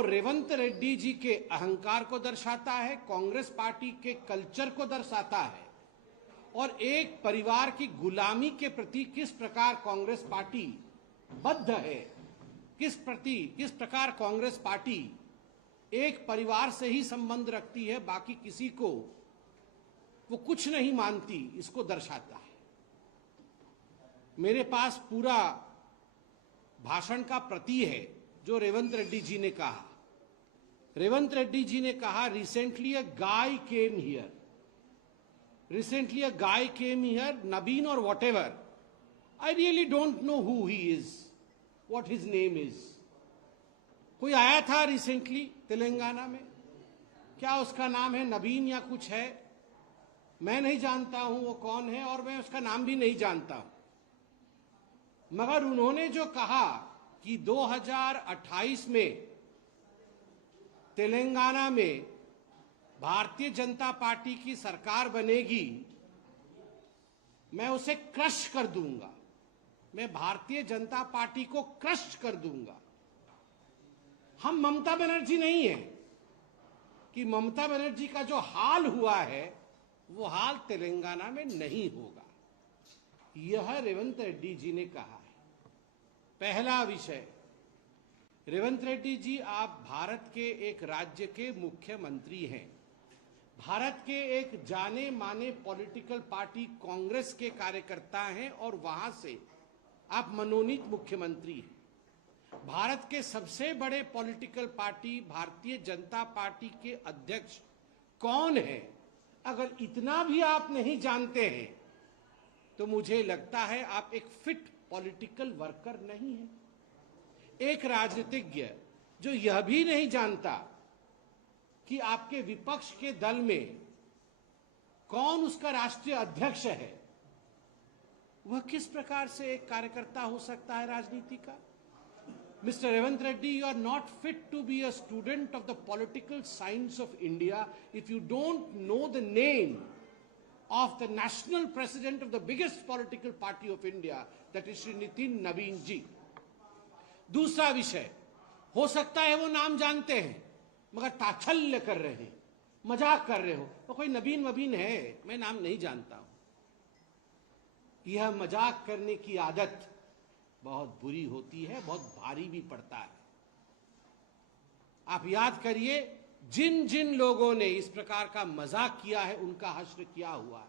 वो रेवंत रेड्डी जी के अहंकार को दर्शाता है, कांग्रेस पार्टी के कल्चर को दर्शाता है, और एक परिवार की गुलामी के प्रति किस प्रकार कांग्रेस पार्टी बद्ध है, किस प्रकार कांग्रेस पार्टी एक परिवार से ही संबंध रखती है, बाकी किसी को वो कुछ नहीं मानती, इसको दर्शाता है। मेरे पास पूरा भाषण का प्रति है जो रेवंत रेड्डी जी ने कहा। रेवंत रेड्डी जी ने कहा, recently a guy came here, नबीन और what ever, I really don't know who he is, what his name is. कोई आया था रिसेंटली तेलंगाना में, क्या उसका नाम है नबीन या कुछ है, मैं नहीं जानता हूं वो कौन है, और मैं उसका नाम भी नहीं जानता हूं। मगर उन्होंने जो कहा कि 2028 में तेलंगाना में भारतीय जनता पार्टी की सरकार बनेगी, मैं उसे क्रश कर दूंगा, मैं भारतीय जनता पार्टी को क्रश कर दूंगा। हम ममता बनर्जी नहीं है कि ममता बनर्जी का जो हाल हुआ है वो हाल तेलंगाना में नहीं होगा, यह रेवंत रेड्डी जी ने कहा है। पहला विषय, रेवंत रेड्डी जी, आप भारत के एक राज्य के मुख्यमंत्री हैं, भारत के एक जाने माने पॉलिटिकल पार्टी कांग्रेस के कार्यकर्ता हैं, और वहां से आप मनोनीत मुख्यमंत्री हैं। भारत के सबसे बड़े political party Bharatiya Janata party के अध्यक्ष कौन है, अगर इतना भी आप नहीं जानते हैं तो मुझे लगता है आप एक फिट पॉलिटिकल वर्कर नहीं है। एक राजनीतिज्ञ जो यह भी नहीं जानता कि आपके विपक्ष के दल में कौन उसका राष्ट्रीय अध्यक्ष है, वह किस प्रकार से एक कार्यकर्ता हो सकता है राजनीति का। Mr. Revant Reddy, you are not fit to be a student of the political science of India if you don't know the name of the national president of the biggest political party of India, that is Shri Nitin Nabin ji. दूसरा विषय, हो सकता है वो नाम जानते हैं मगर ताच्छल्य कर रहे हैं, मजाक कर रहे हो, तो कोई नबीन है, मैं नाम नहीं जानता हूं। यह मजाक करने की आदत बहुत बुरी होती है, बहुत भारी भी पड़ता है। आप याद करिए, जिन जिन लोगों ने इस प्रकार का मजाक किया है उनका हश्र किया हुआ है।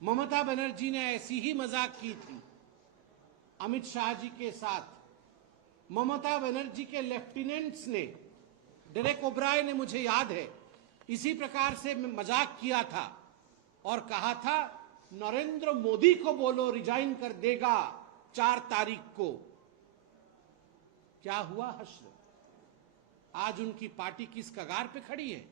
ममता बनर्जी ने ऐसी ही मजाक की थी अमित शाह जी के साथ। ममता बनर्जी के लेफ्टिनेंट्स ने, डेरेक ओब्राय ने, मुझे याद है, इसी प्रकार से मजाक किया था और कहा था नरेंद्र मोदी को बोलो रिजाइन कर देगा 4 तारीख को। क्या हुआ हश्र? आज उनकी पार्टी किस कगार पे खड़ी है?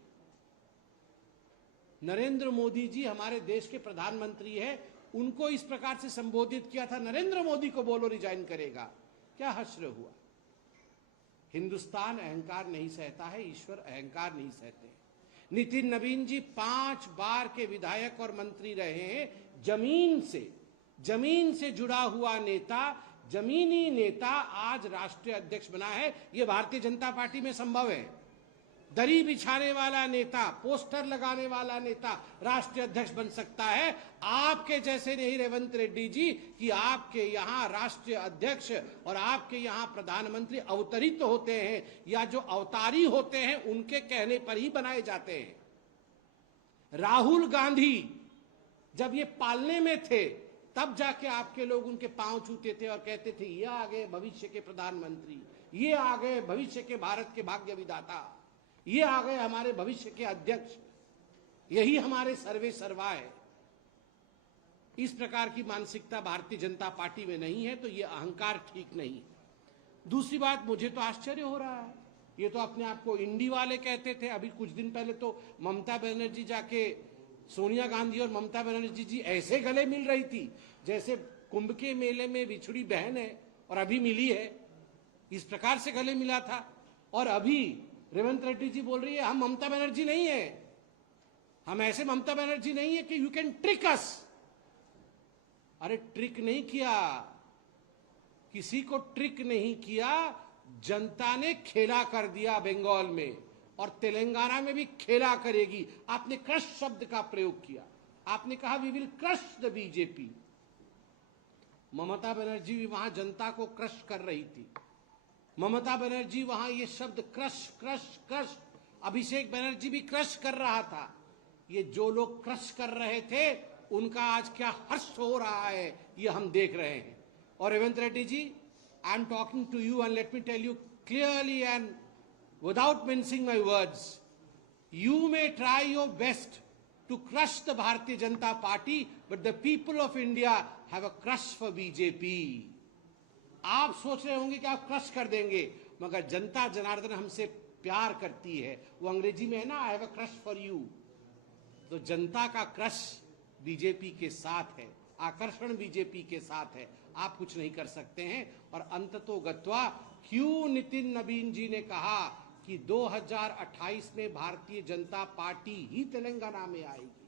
नरेंद्र मोदी जी हमारे देश के प्रधानमंत्री हैं, उनको इस प्रकार से संबोधित किया था, नरेंद्र मोदी को बोलो रिजाइन करेगा। क्या हश्र हुआ? हिंदुस्तान अहंकार नहीं सहता है, ईश्वर अहंकार नहीं सहते। नितिन नबीन जी 5 बार के विधायक और मंत्री रहे हैं, जमीन से जुड़ा हुआ नेता, जमीनी नेता आज राष्ट्रीय अध्यक्ष बना है। यह भारतीय जनता पार्टी में संभव है। दरी बिछाने वाला नेता, पोस्टर लगाने वाला नेता राष्ट्रीय अध्यक्ष बन सकता है। आपके जैसे नहीं रेवंत रेड्डी जी कि आपके यहां राष्ट्रीय अध्यक्ष और आपके यहां प्रधानमंत्री अवतरित होते हैं या जो अवतारी होते हैं उनके कहने पर ही बनाए जाते हैं। राहुल गांधी जब ये पालने में थे तब जाके आपके लोग उनके पांव छूते थे और कहते थे ये आ गए भविष्य के प्रधानमंत्री, ये आ गए भविष्य के भारत के भाग्य विधाता, ये आ गए हमारे भविष्य के अध्यक्ष, यही हमारे सर्वे सर्वा है। इस प्रकार की मानसिकता भारतीय जनता पार्टी में नहीं है, तो ये अहंकार ठीक नहीं है। दूसरी बात, मुझे तो आश्चर्य हो रहा है, ये तो अपने आप को इंडी वाले कहते थे। अभी कुछ दिन पहले तो ममता बनर्जी जाके सोनिया गांधी और ममता बनर्जी जी ऐसे गले मिल रही थी जैसे कुंभ के मेले में बिछड़ी बहन है और अभी मिली है, इस प्रकार से गले मिला था। और अभी रेवंत रेड्डी जी बोल रही है हम ममता बनर्जी नहीं है, हम ऐसे ममता बनर्जी नहीं है कि यू कैन ट्रिक अस। अरे ट्रिक नहीं किया, किसी को ट्रिक नहीं किया, जनता ने खेला कर दिया बंगाल में और तेलंगाना में भी खेला करेगी। आपने क्रश शब्द का प्रयोग किया, आपने कहा we will crush the BJP. Mamata Banerjee भी वहां जनता को क्रश कर रही थी। ममता बनर्जी वहां ये शब्द crush crush crush, Abhishek Banerjee भी क्रश कर रहा था। ये जो लोग क्रश कर रहे थे उनका आज क्या हर्ष हो रहा है ये हम देख रहे हैं। और Revanth Reddy ji, I am talking to you and let me tell you clearly and without mincing my words, you may try your best to crush the Bharatiya Janata Party, but the people of India have a crush for BJP. आप सोच रहे होंगे कि आप crush कर देंगे, मगर जनता जनार्दन हमसे प्यार करती है। वो अंग्रेजी में है ना, I have a crush for you. तो जनता का क्रश बीजेपी के साथ है, आकर्षण बीजेपी के साथ है, आप कुछ नहीं कर सकते हैं। और अंततोगत्वा क्यों नितिन नबीन जी ने कहा कि 2028 में भारतीय जनता पार्टी ही तेलंगाना में आएगी,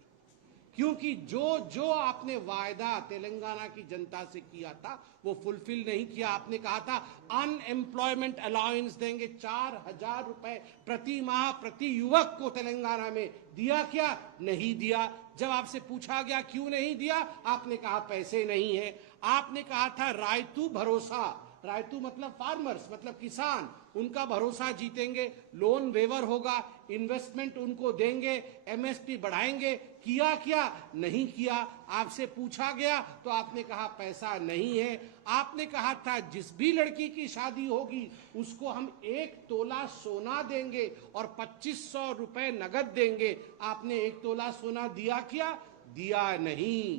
क्योंकि जो जो आपने वायदा तेलंगाना की जनता से किया था वो फुलफिल नहीं किया। आपने कहा था अनएम्प्लॉयमेंट अलाउंस देंगे 4,000 रुपए प्रति माह प्रति युवक को तेलंगाना में। दिया क्या? नहीं दिया। जब आपसे पूछा गया क्यों नहीं दिया, आपने कहा पैसे नहीं है। आपने कहा था रायतू भरोसा, रायतू मतलब फार्मर्स, मतलब किसान, उनका भरोसा जीतेंगे, लोन वेवर होगा, इन्वेस्टमेंट उनको देंगे, एमएसपी बढ़ाएंगे। किया क्या? नहीं किया। आपसे पूछा गया तो आपने कहा पैसा नहीं है। आपने कहा था जिस भी लड़की की शादी होगी उसको हम 1 तोला सोना देंगे और 2500 रुपए नगद देंगे। आपने 1 तोला सोना दिया क्या? दिया नहीं,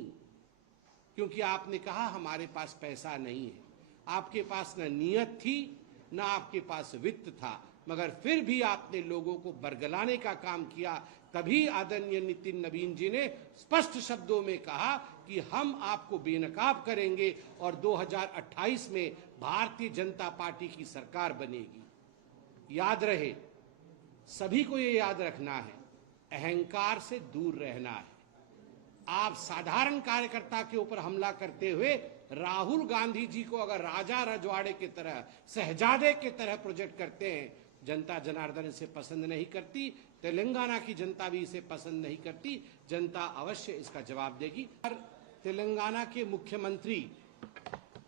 क्योंकि आपने कहा हमारे पास पैसा नहीं है। आपके पास न नीयत थी न आपके पास वित्त था, मगर फिर भी आपने लोगों को बरगलाने का काम किया। तभी आदरणीय नितिन नबीन जी ने स्पष्ट शब्दों में कहा कि हम आपको बेनकाब करेंगे और 2028 में भारतीय जनता पार्टी की सरकार बनेगी। याद रहे, सभी को ये याद रखना है, अहंकार से दूर रहना है। आप साधारण कार्यकर्ता के ऊपर हमला करते हुए राहुल गांधी जी को अगर राजा रजवाड़े की तरह, शहजादे की तरह प्रोजेक्ट करते हैं, जनता जनार्दन इसे पसंद नहीं करती, तेलंगाना की जनता भी इसे पसंद नहीं करती। जनता अवश्य इसका जवाब देगी। तेलंगाना के मुख्यमंत्री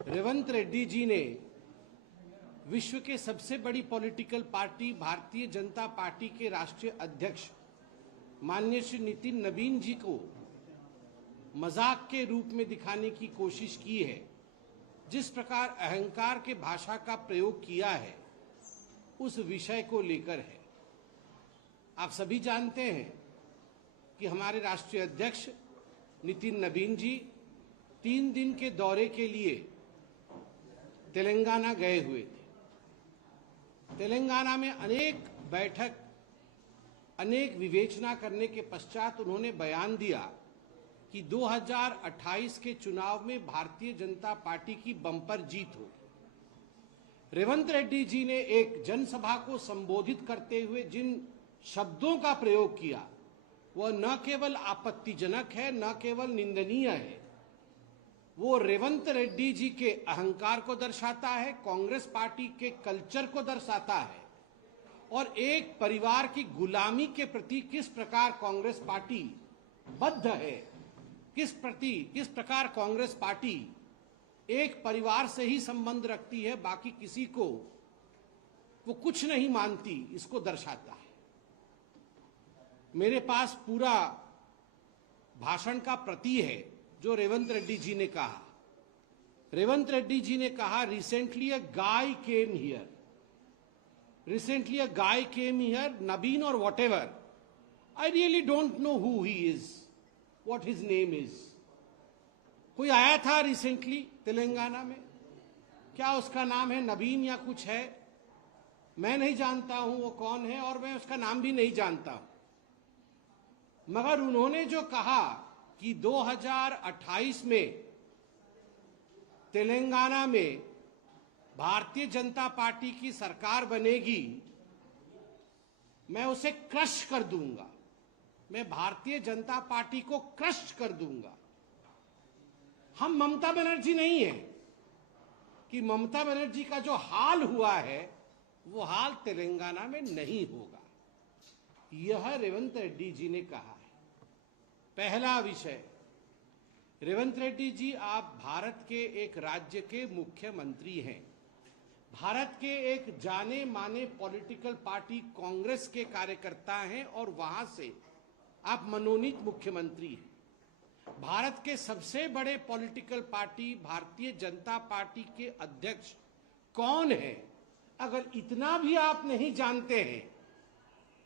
रेवंत रेड्डी जी ने विश्व के सबसे बड़ी political party Bharatiya Janata party के राष्ट्रीय अध्यक्ष माननीय श्री नितिन नबीन जी को मजाक के रूप में दिखाने की कोशिश की है। जिस प्रकार अहंकार के भाषा का प्रयोग किया है उस विषय को लेकर है। आप सभी जानते हैं कि हमारे राष्ट्रीय अध्यक्ष नितिन नबीन जी 3 दिन के दौरे के लिए तेलंगाना गए हुए थे। तेलंगाना में अनेक बैठक, अनेक विवेचना करने के पश्चात उन्होंने बयान दिया कि 2028 के चुनाव में भारतीय जनता पार्टी की बम्पर जीत हो। रेवंत रेड्डी जी ने एक जनसभा को संबोधित करते हुए जिन शब्दों का प्रयोग किया वह न केवल आपत्तिजनक है, न केवल निंदनीय है, वो रेवंत रेड्डी जी के अहंकार को दर्शाता है, कांग्रेस पार्टी के कल्चर को दर्शाता है और एक परिवार की गुलामी के प्रति किस प्रकार कांग्रेस पार्टी बद्ध है, किस प्रकार कांग्रेस पार्टी एक परिवार से ही संबंध रखती है, बाकी किसी को वो कुछ नहीं मानती, इसको दर्शाता है। मेरे पास पूरा भाषण का प्रति है जो रेवंत रेड्डी जी ने कहा। रेवंत रेड्डी जी ने कहा, recently a guy came here, नबीन और what ever, I really don't know who he is, what his name is। कोई आया था रिसेंटली तेलंगाना में, क्या उसका नाम है नबीन या कुछ है, मैं नहीं जानता हूं वो कौन है और मैं उसका नाम भी नहीं जानता हूं। मगर उन्होंने जो कहा कि 2028 में तेलंगाना में भारतीय जनता पार्टी की सरकार बनेगी, मैं उसे क्रश कर दूंगा, मैं भारतीय जनता पार्टी को क्रश कर दूंगा। हम ममता बनर्जी नहीं है कि ममता बनर्जी का जो हाल हुआ है वो हाल तेलंगाना में नहीं होगा, यह रेवंत रेड्डी जी ने कहा है। पहला विषय, रेवंत रेड्डी जी, आप भारत के एक राज्य के मुख्यमंत्री हैं, भारत के एक जाने माने पॉलिटिकल पार्टी कांग्रेस के कार्यकर्ता हैं और वहां से आप मनोनीत मुख्यमंत्री हैं। भारत के सबसे बड़े political party Bharatiya Janata party के अध्यक्ष कौन है, अगर इतना भी आप नहीं जानते हैं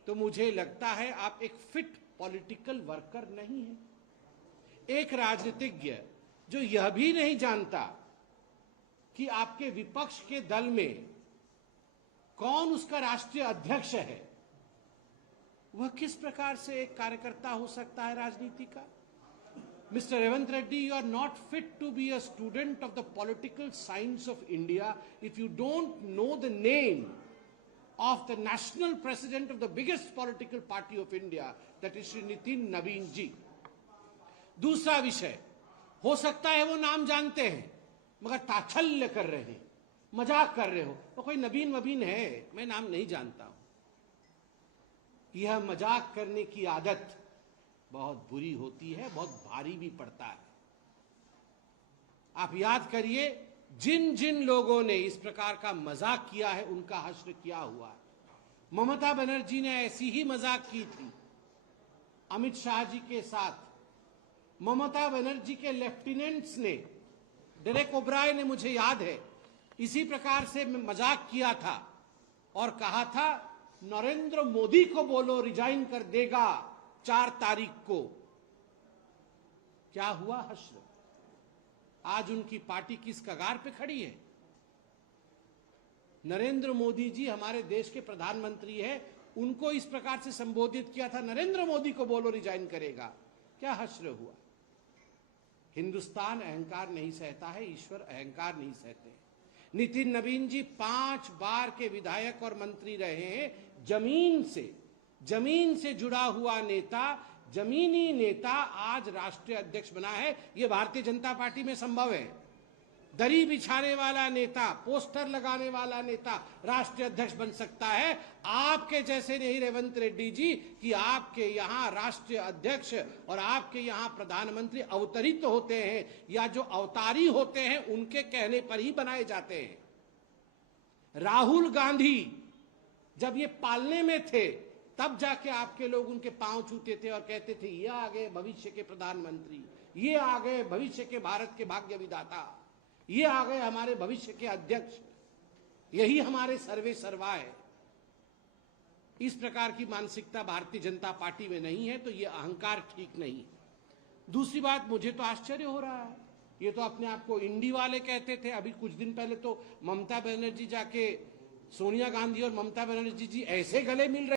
तो मुझे लगता है आप एक फिट पॉलिटिकल वर्कर नहीं हैं। एक राजनीतिज्ञ जो यह भी नहीं जानता कि आपके विपक्ष के दल में कौन उसका राष्ट्रीय अध्यक्ष है, वह किस प्रकार से एक कार्यकर्ता हो सकता है राजनीति का? Mr. Revant Reddy, you are not fit to be a student of the political science of India if you don't know the name of the national president of the biggest political party of India, that is Shri Nitin Nabin ji. दूसरा विषय, हो सकता है वो नाम जानते हैं मगर ताच्छल्य कर रहे हैं, मजाक कर रहे हो, तो कोई नबीन वबीन है, मैं नाम नहीं जानता हूं। यह मजाक करने की आदत बहुत बुरी होती है, बहुत भारी भी पड़ता है। आप याद करिए, जिन जिन लोगों ने इस प्रकार का मजाक किया है उनका हश्र किया हुआ है। ममता बनर्जी ने ऐसी ही मजाक की थी अमित शाह जी के साथ। ममता बनर्जी के लेफ्टिनेंट्स ने, डेरेक ओब्राय ने, मुझे याद है, इसी प्रकार से मजाक किया था और कहा था नरेंद्र मोदी को बोलो रिजाइन कर देगा 4 तारीख को। क्या हुआ हश्र? आज उनकी पार्टी किस कगार पे खड़ी है? नरेंद्र मोदी जी हमारे देश के प्रधानमंत्री हैं, उनको इस प्रकार से संबोधित किया था, नरेंद्र मोदी को बोलो रिजाइन करेगा। क्या हश्र हुआ? हिंदुस्तान अहंकार नहीं सहता है, ईश्वर अहंकार नहीं सहते। नितिन नबीन जी 5 बार के विधायक और मंत्री रहे हैं, जमीन से जुड़ा हुआ नेता, जमीनी नेता आज राष्ट्रीय अध्यक्ष बना है। यह भारतीय जनता पार्टी में संभव है। दरी बिछाने वाला नेता, पोस्टर लगाने वाला नेता राष्ट्रीय अध्यक्ष बन सकता है। आपके जैसे नहीं रेवंत रेड्डी जी कि आपके यहां राष्ट्रीय अध्यक्ष और आपके यहां प्रधानमंत्री अवतरित होते हैं या जो अवतारी होते हैं उनके कहने पर ही बनाए जाते हैं। राहुल गांधी जब ये पालने में थे तब जाके आपके लोग उनके पांव छूते थे और कहते थे ये आ गए भविष्य के प्रधानमंत्री, ये आ गए भविष्य के भारत के भाग्य विधाता, ये आ गए हमारे भविष्य के अध्यक्ष, यही हमारे सर्वे सर्वा है। इस प्रकार की मानसिकता भारतीय जनता पार्टी में नहीं है, तो ये अहंकार ठीक नहीं। दूसरी बात, मुझे तो आश्चर्य हो रहा है, ये तो अपने आप को इंडी वाले कहते थे, अभी कुछ दिन पहले तो ममता बनर्जी जाके सोनिया गांधी और ममता बनर्जी जी ऐसे गले मिल रहे